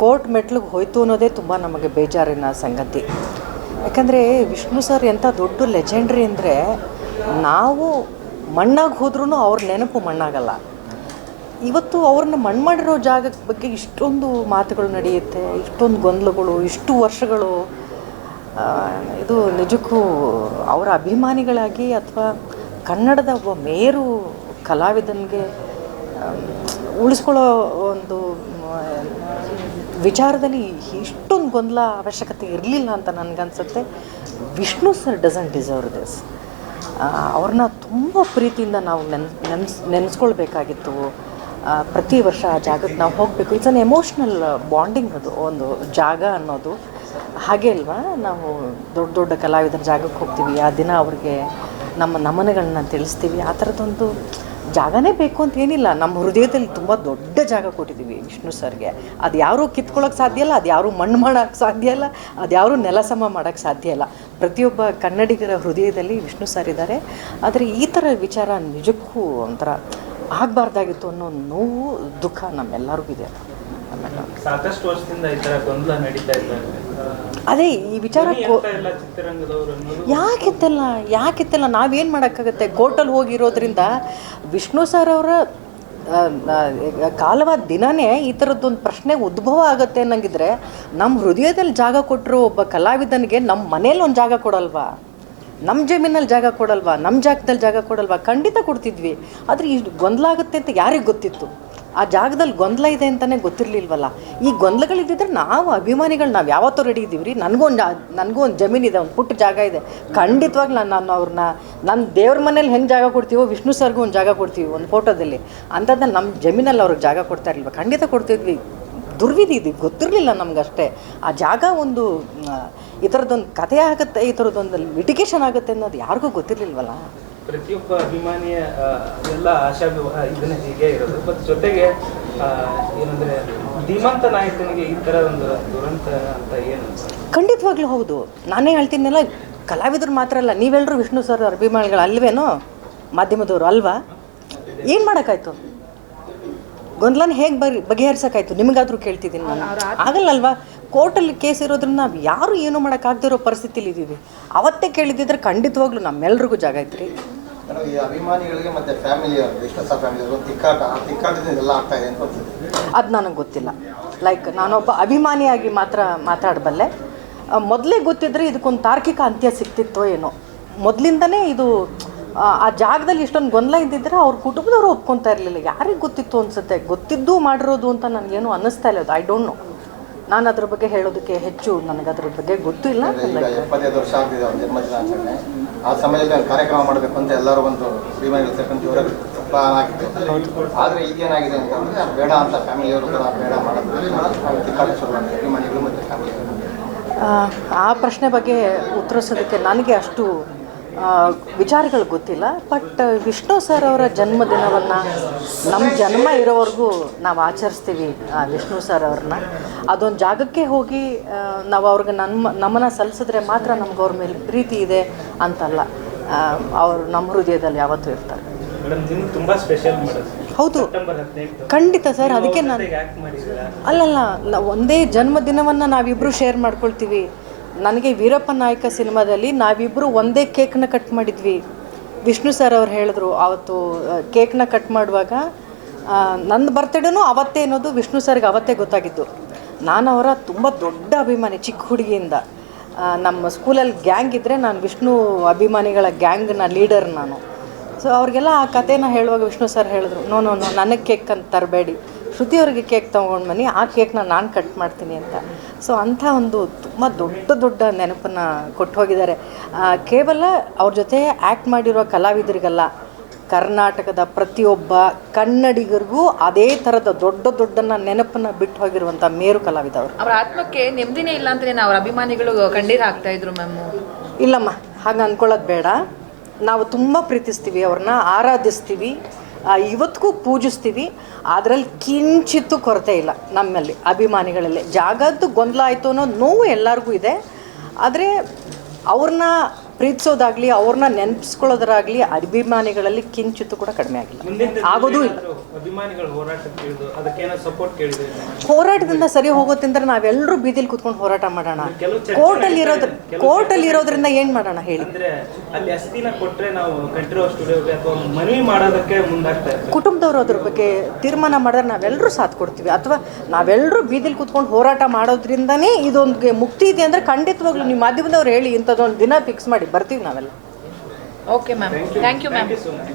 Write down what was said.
Court ಮೆಟ್ಲಿಗೆ ಹೋಯ್ತು ಅನ್ನೋದೇ ತುಂಬ ನಮಗೆ ಬೇಜಾರಿನ ಸಂಗತಿ. ಯಾಕಂದರೆ ವಿಷ್ಣು ಸರ್ ಎಂಥ ದೊಡ್ಡ ಲೆಜೆಂಡ್ರಿ ಅಂದರೆ, ನಾವು ಮಣ್ಣಾಗಿ ಹೋದ್ರೂ ಅವ್ರ ನೆನಪು ಮಣ್ಣಾಗಲ್ಲ. ಇವತ್ತು ಅವ್ರನ್ನ ಮಣ್ಣು ಮಾಡಿರೋ ಜಾಗದ ಬಗ್ಗೆ ಇಷ್ಟೊಂದು ಮಾತುಗಳು ನಡೆಯುತ್ತೆ, ಇಷ್ಟೊಂದು ಗೊಂದಲಗಳು, ಇಷ್ಟು ವರ್ಷಗಳು. ಇದು ನಿಜಕ್ಕೂ ಅವರ ಅಭಿಮಾನಿಗಳಾಗಿ ಅಥವಾ ಕನ್ನಡದ ಒಬ್ಬ ಮೇರು ಕಲಾವಿದನಿಗೆ ಉಳಿಸ್ಕೊಳ್ಳೋ ಒಂದು ವಿಚಾರದಲ್ಲಿ ಇಷ್ಟೊಂದು ಗೊಂದಲ ಅವಶ್ಯಕತೆ ಇರಲಿಲ್ಲ ಅಂತ ನನಗನ್ಸುತ್ತೆ. Vishnu sir doesn't deserve this. ಅವ್ರನ್ನ ತುಂಬ ಪ್ರೀತಿಯಿಂದ ನಾವು ನೆನೆಸ್ಕೊಳ್ಬೇಕಾಗಿತ್ತು. ಪ್ರತಿ ವರ್ಷ ಆ ಜಾಗಕ್ಕೆ ನಾವು ಹೋಗಬೇಕು. It's an emotional bonding. ಅದು ಒಂದು ಜಾಗ ಅನ್ನೋದು ಹಾಗೆ ಅಲ್ವಾ. ನಾವು ದೊಡ್ಡ ದೊಡ್ಡ ಕಲಾವಿದರ ಜಾಗಕ್ಕೆ ಹೋಗ್ತೀವಿ, ಆ ದಿನ ಅವ್ರಿಗೆ ನಮ್ಮ ನಮನಗಳನ್ನ ತಿಳಿಸ್ತೀವಿ. ಆ ಥರದ್ದೊಂದು ಜಾಗನೇ ಬೇಕು ಅಂತ ಏನಿಲ್ಲ, ನಮ್ಮ ಹೃದಯದಲ್ಲಿ ತುಂಬ ದೊಡ್ಡ ಜಾಗ ಕೊಟ್ಟಿದ್ದೀವಿ ವಿಷ್ಣು ಸರ್ಗೆ. ಅದು ಯಾರೂ ಕಿತ್ಕೊಳ್ಳೋಕೆ ಸಾಧ್ಯ ಇಲ್ಲ, ಅದು ಯಾರೂ ಮಣ್ಣು ಮಾಡೋಕ್ಕೆ ಸಾಧ್ಯ ಇಲ್ಲ, ಅದು ಯಾರೂ ನೆಲ ಸಮ ಮಾಡೋಕ್ಕೆ ಸಾಧ್ಯ ಇಲ್ಲ. ಪ್ರತಿಯೊಬ್ಬ ಕನ್ನಡಿಗರ ಹೃದಯದಲ್ಲಿ ವಿಷ್ಣು ಸರ್ ಇದ್ದಾರೆ. ಆದರೆ ಈ ಥರ ವಿಚಾರ ನಿಜಕ್ಕೂ ಒಂಥರ ಆಗಬಾರ್ದಾಗಿತ್ತು ಅನ್ನೋ ನೋವು, ದುಃಖ ನಮ್ಮೆಲ್ಲರಿಗೂ ಇದೆ. ಆಮೇಲೆ ಸಾಕಷ್ಟು ವರ್ಷದಿಂದ ಈ ಥರ ಗೊಂದಲ ನಡೀತಾ ಇದ್ದಾರೆ. ಅದೇ ಈ ವಿಚಾರ ಯಾಕಿತ್ತಲ್ಲ ನಾವೇನು ಮಾಡೋಕ್ಕಾಗತ್ತೆ. ಕೋರ್ಟಲ್ಲಿ ಹೋಗಿರೋದ್ರಿಂದ ವಿಷ್ಣು ಸರ್ ಅವರ ಕಾಲವಾದ ದಿನವೇ ಈ ಥರದ್ದೊಂದು ಪ್ರಶ್ನೆ ಉದ್ಭವ ಆಗುತ್ತೆ ಅನ್ನಂಗಿದ್ರೆ, ನಮ್ಮ ಹೃದಯದಲ್ಲಿ ಜಾಗ ಕೊಟ್ಟರು ಒಬ್ಬ ಕಲಾವಿದನಿಗೆ ನಮ್ಮ ಮನೇಲಿ ಒಂದು ಜಾಗ ಕೊಡಲ್ವಾ, ನಮ್ಮ ಜಮೀನಲ್ಲಿ ಜಾಗ ಕೊಡಲ್ವಾ, ನಮ್ಮ ಜಾಗದಲ್ಲಿ ಜಾಗ ಕೊಡಲ್ವಾ? ಖಂಡಿತ ಕೊಡ್ತಿದ್ವಿ. ಆದರೆ ಇಷ್ಟು ಗೊಂದಲ ಆಗುತ್ತೆ ಅಂತ ಯಾರಿಗೆ ಗೊತ್ತಿತ್ತು? ಆ ಜಾಗದಲ್ಲಿ ಗೊಂದಲ ಇದೆ ಅಂತಲೇ ಗೊತ್ತಿರಲಿಲ್ವಲ್ಲ. ಈ ಗೊಂದಲಗಳಿದ್ದಿದ್ರೆ ನಾವು ಅಭಿಮಾನಿಗಳು ನಾವು ಯಾವತ್ತೂ ರೆಡಿ ಇದ್ದೀವಿ ರೀ. ನನಗೂ ಒಂದು ಜಮೀನಿದೆ, ಒಂದು ಪುಟ್ಟ ಜಾಗ ಇದೆ. ಖಂಡಿತವಾಗಿ ನಾನು ಅವ್ರನ್ನ ನನ್ನ ದೇವ್ರ ಮನೇಲಿ ಹೆಂಗೆ ಜಾಗ ಕೊಡ್ತೀವೋ ವಿಷ್ಣು ಸರ್ಗೂ ಒಂದು ಜಾಗ ಕೊಡ್ತೀವಿ ಒಂದು ಫೋಟೋದಲ್ಲಿ. ಅಂಥದ್ದಲ್ಲಿ ನಮ್ಮ ಜಮೀನಲ್ಲಿ ಅವ್ರಿಗೆ ಜಾಗ ಕೊಡ್ತಾ ಇರಲಿಲ್ಲ. ಖಂಡಿತ ಕೊಡ್ತಿದ್ವಿ. ದುರ್ವಿಧಿ ಇದು ಗೊತ್ತಿರಲಿಲ್ಲ ನಮಗಷ್ಟೇ. ಆ ಜಾಗ ಒಂದು ಈ ಥರದ್ದೊಂದು ಕಥೆ ಆಗುತ್ತೆ, ಈ ಥರದ್ದೊಂದು ಲಿಟಿಗೇಷನ್ ಆಗುತ್ತೆ ಅನ್ನೋದು ಯಾರಿಗೂ ಗೊತ್ತಿರಲಿಲ್ವಲ್ಲ. ಪ್ರತಿಯೊಬ್ಬ ಅಭಿಮಾನಿಯ ಎಲ್ಲ ಆಶಾ ಇದನ್ನೇ ಹೀಗೆ ಇರೋದು. ಮತ್ತು ಜೊತೆಗೆ ಏನಂದರೆ ಧೀಮಂತ ನಾಯಕನಿಗೆ ಈ ಥರ ಒಂದು ದುರಂತ ಅಂತ ಏನು? ಖಂಡಿತವಾಗ್ಲೂ ಹೌದು. ನಾನೇ ಹೇಳ್ತೀನಿಲ್ಲ, ಕಲಾವಿದರು ಮಾತ್ರ ಅಲ್ಲ, ನೀವೆಲ್ಲರೂ ವಿಷ್ಣು ಸರ್ ಅಭಿಮಾನಿಗಳು ಅಲ್ವೇನೋ, ಮಾಧ್ಯಮದವರು ಅಲ್ವಾ? ಏನು ಮಾಡೋಕ್ಕಾಯ್ತು? ಗೊಂದಲನ ಹೇಗೆ ಬಗೆಹರಿಸೋಕ್ಕಾಯ್ತು? ನಿಮಗಾದರೂ ಕೇಳ್ತಿದ್ದೀನಿ ನಾನು. ಆಗಲ್ಲಲ್ವಾ? ಕೋರ್ಟಲ್ಲಿ ಕೇಸ್ ಇರೋದ್ರಿಂದ ನಾವು ಯಾರೂ ಏನೂ ಮಾಡೋಕ್ಕಾಗದಿರೋ ಪರಿಸ್ಥಿತಿಲಿ ಇದ್ದೀವಿ. ಅವತ್ತೇ ಕೇಳಿದ್ದಿದ್ರೆ ಖಂಡಿತವಾಗ್ಲೂ ನಮ್ಮೆಲ್ರಿಗೂ ಜಾಗ ಐತ್ರಿ. ಈ ಅಭಿಮಾನಿಗಳಿಗೆ ಮತ್ತು ತಿಕ್ಕಾಟದಿಂದ ಆಗ್ತಾ ಇದೆ ಅಂತ ಅದು ನನಗೆ ಗೊತ್ತಿಲ್ಲ. ಲೈಕ್ ನಾನೊಬ್ಬ ಅಭಿಮಾನಿಯಾಗಿ ಮಾತ್ರ ಮಾತಾಡಬಲ್ಲೆ. ಮೊದಲೇ ಗೊತ್ತಿದ್ದರೆ ಇದಕ್ಕೊಂದು ತಾರ್ಕಿಕ ಅಂತ್ಯ ಸಿಗ್ತಿತ್ತೋ ಏನೋ. ಮೊದಲಿಂದನೇ ಇದು ಆ ಜಾಗದಲ್ಲಿ ಇಷ್ಟೊಂದು ಗೊಂದಲ ಇದ್ದಿದ್ರೆ ಅವ್ರ ಕುಟುಂಬದವರು ಒಪ್ಕೊತಾ ಇರಲಿಲ್ಲ. ಯಾರಿಗೆ ಗೊತ್ತಿತ್ತು ಅನಿಸುತ್ತೆ? ಗೊತ್ತಿದ್ದು ಮಾಡಿರೋದು ಅಂತ ನನಗೇನು ಅನ್ನಿಸ್ತಾ ಇಲ್ಲ. ಅದು ಐ ಡೋಂಟ್ ನೋ. ನಾನು ಅದ್ರ ಬಗ್ಗೆ ಹೇಳೋದಕ್ಕೆ ಹೆಚ್ಚು ನನಗದ್ರ ಬಗ್ಗೆ ಗೊತ್ತಿಲ್ಲ. 75 ವರ್ಷ ಆಗ್ತಿದೆ ಅವ್ರ ಜನ್ಮದಿನಾಚರಣೆ. ಆ ಸಮಯದಲ್ಲಿ ಕಾರ್ಯಕ್ರಮ ಮಾಡಬೇಕು ಅಂತ ಎಲ್ಲರೂ ಒಂದು ಅಭಿಮಾನಿಗಳು ಸೇರ್ಕೊಂಡು ಇವರ ಪ್ಲಾನ್ ಆಗಿತ್ತು. ಆದರೆ ಈಗೇನಾಗಿದೆ ಅಂತಂದರೆ ಬೇಡ ಅಂತ ಫ್ಯಾಮಿಲಿಯವರು ಕೂಡ ಬೇಡ ಮಾಡೋದು ತಿಕ್ಕಾಟ ಶುರು ಮಾಡಿದೆ ಅಭಿಮಾನಿಗಳು ಮತ್ತು ಫ್ಯಾಮಿಲಿಯವರು. ಆ ಪ್ರಶ್ನೆ ಬಗ್ಗೆ ಉತ್ತರಿಸೋದಕ್ಕೆ ನನಗೆ ಅಷ್ಟು ವಿಚಾರಗಳು ಗೊತ್ತಿಲ್ಲ. ಬಟ್ ವಿಷ್ಣು ಸರ್ ಅವರ ಜನ್ಮದಿನವನ್ನು ನಮ್ಮ ಜನ್ಮ ಇರೋವರೆಗೂ ನಾವು ಆಚರಿಸ್ತೀವಿ. ವಿಷ್ಣು ಸರ್ ಅವ್ರನ್ನ ಅದೊಂದು ಜಾಗಕ್ಕೆ ಹೋಗಿ ನಾವು ಅವ್ರಿಗೆ ನಮನ ಸಲ್ಲಿಸಿದ್ರೆ ಮಾತ್ರ ನಮ್ಗೆ ಅವ್ರ ಮೇಲೆ ಪ್ರೀತಿ ಇದೆ ಅಂತಲ್ಲ. ಅವರು ನಮ್ಮ ಹೃದಯದಲ್ಲಿ ಯಾವತ್ತೂ ಇರ್ತಾರೆ. ಹೌದು, ಖಂಡಿತ ಸರ್. ಅದಕ್ಕೆ ನಾನು ಅಲ್ಲಲ್ಲ, ಒಂದೇ ಜನ್ಮದಿನವನ್ನು ನಾವಿಬ್ಬರು ಶೇರ್ ಮಾಡ್ಕೊಳ್ತೀವಿ. ನನಗೆ ವೀರಪ್ಪ ನಾಯಕ ಸಿನಿಮಾದಲ್ಲಿ ನಾವಿಬ್ಬರು ಒಂದೇ ಕೇಕ್ನ ಕಟ್ ಮಾಡಿದ್ವಿ. ವಿಷ್ಣು ಸರ್ ಅವ್ರು ಹೇಳಿದ್ರು ಆವತ್ತು ಕೇಕ್ನ ಕಟ್ ಮಾಡುವಾಗ ನನ್ನ ಬರ್ತಡೇನೂ ಅವತ್ತೇ ಅನ್ನೋದು ವಿಷ್ಣು ಸರ್ಗೆ ಅವತ್ತೇ ಗೊತ್ತಾಗಿದ್ದು. ನಾನು ಅವರ ತುಂಬ ದೊಡ್ಡ ಅಭಿಮಾನಿ ಚಿಕ್ಕ ಹುಡುಗಿಯಿಂದ. ನಮ್ಮ ಸ್ಕೂಲಲ್ಲಿ ಗ್ಯಾಂಗ್ ಇದ್ದರೆ ನಾನು ವಿಷ್ಣು ಅಭಿಮಾನಿಗಳ ಗ್ಯಾಂಗ್ನ ಲೀಡರ್ ನಾನು. ಸೊ ಅವ್ರಿಗೆಲ್ಲ ಆ ಕಥೆನ ಹೇಳುವಾಗ ವಿಷ್ಣು ಸರ್ ಹೇಳಿದ್ರು, ನೋ ನನಗೆ ಕೇಕ್ ಅಂತ ತರಬೇಡಿ, ಶ್ರುತಿಯವ್ರಿಗೆ ಕೇಕ್ ತೊಗೊಂಡು ಬನ್ನಿ, ಆ ಕೇಕ್ನ ನಾನು ಕಟ್ ಮಾಡ್ತೀನಿ ಅಂತ. ಸೊ ಅಂಥ ಒಂದು ತುಂಬ ದೊಡ್ಡ ನೆನಪನ್ನು ಕೊಟ್ಟು ಹೋಗಿದ್ದಾರೆ. ಕೇವಲ ಅವ್ರ ಜೊತೆ ಆ್ಯಕ್ಟ್ ಮಾಡಿರೋ ಕಲಾವಿದರಿಗಲ್ಲ, ಕರ್ನಾಟಕದ ಪ್ರತಿಯೊಬ್ಬ ಕನ್ನಡಿಗರಿಗೂ ಅದೇ ಥರದ ದೊಡ್ಡನ್ನ ನೆನಪನ್ನು ಬಿಟ್ಟು ಹೋಗಿರುವಂಥ ಮೇರು ಕಲಾವಿದ ಅವರು. ಅವರ ಆತ್ಮಕ್ಕೆ ನೆಮ್ಮದಿನೇ ಇಲ್ಲ ಅಂತಲೇ ಅವ್ರ ಅಭಿಮಾನಿಗಳು ಕಣ್ಣೀರು ಹಾಕ್ತಾ ಇದ್ರು ಮ್ಯಾಮ್. ಇಲ್ಲಮ್ಮ, ಹಾಗೆ ಅಂದ್ಕೊಳ್ಳೋದು ಬೇಡ. ನಾವು ತುಂಬ ಪ್ರೀತಿಸ್ತೀವಿ, ಅವ್ರನ್ನ ಆರಾಧಿಸ್ತೀವಿ, ಇವತ್ತಿಗೂ ಪೂಜಿಸ್ತೀವಿ. ಅದರಲ್ಲಿ ಕಿಂಚಿತ್ತೂ ಕೊರತೆ ಇಲ್ಲ ನಮ್ಮಲ್ಲಿ ಅಭಿಮಾನಿಗಳಲ್ಲಿ. ಜಾಗದ್ದು ಗೊಂದಲ ಆಯಿತು ಅನ್ನೋ ನೋವು ಎಲ್ಲರಿಗೂ ಇದೆ. ಆದರೆ ಅವ್ರನ್ನ ಪ್ರೀತಿಸೋದಾಗ್ಲಿ ಅವ್ರನ್ನ ನೆನಪಿಸ್ಕೊಳ್ಳೋದಾಗ್ಲಿ ಅಭಿಮಾನಿಗಳಲ್ಲಿ ಕಿಂಚಿತ್ತು ಕೂಡ ಕಡಿಮೆ ಆಗಿಲ್ಲ, ಆಗೋದೂ ಇಲ್ಲ. ಅಭಿಮಾನಿಗಳು ಹೋರಾಟಕ್ಕೆ ಕೇಳಿದ್ರು, ಅದಕ್ಕೇನೋ ಸಪೋರ್ಟ್ ಕೇಳಿದ್ರೆ ಹೋರಾಟದಿಂದ ಸರಿ ಹೋಗೋತಿಂದ್ರೆ ನಾವೆಲ್ಲರೂ ಬೀದಿಲಿ ಕೂತ್ಕೊಂಡು ಹೋರಾಟ ಮಾಡೋಣ. ಕೋರ್ಟಲ್ಲಿ ಇರೋದ್ರಿಂದ ಏನು ಮಾಡೋಣ ಹೇಳಿ? ಅಂದ್ರೆ ಅಲ್ಲಿ ಅಷ್ಟು ದಿನ ಕೊಟ್ರೆ ನಾವು ಕಂಠೀರವ ಸ್ಟುಡಿಯೋಗೆ ಅಥವಾ ಮನವಿ ಮಾಡೋದಕ್ಕೆ ಮುಂದಾಗ್ತಾ ಇರ್ತೀವಿ. ಕುಟುಂಬದವರು ಅದ್ರ ಬಗ್ಗೆ ತೀರ್ಮಾನ ಮಾಡಿದ್ರೆ ನಾವೆಲ್ಲರೂ ಸಾಥ್ ಕೊಡ್ತೀವಿ, ಅಥವಾ ನಾವೆಲ್ಲರೂ ಬೀದಿಲಿ ಕೂತ್ಕೊಂಡು ಹೋರಾಟ ಮಾಡೋದ್ರಿಂದನೇ ಇದೊಂದು ಮುಕ್ತಿ ಇದೆ ಅಂದರೆ ಖಂಡಿತವಾಗ್ಲೂ ನಿಮ್ಮ ಮಾಧ್ಯಮದವ್ರು ಹೇಳಿ, ಇಂಥದ್ದೊಂದು ದಿನ ಫಿಕ್ಸ್ ಮಾಡಿ ಬರ್ತೀವಿ ನಾವೆಲ್ಲ. Okay ma'am, thank you ma'am. So much.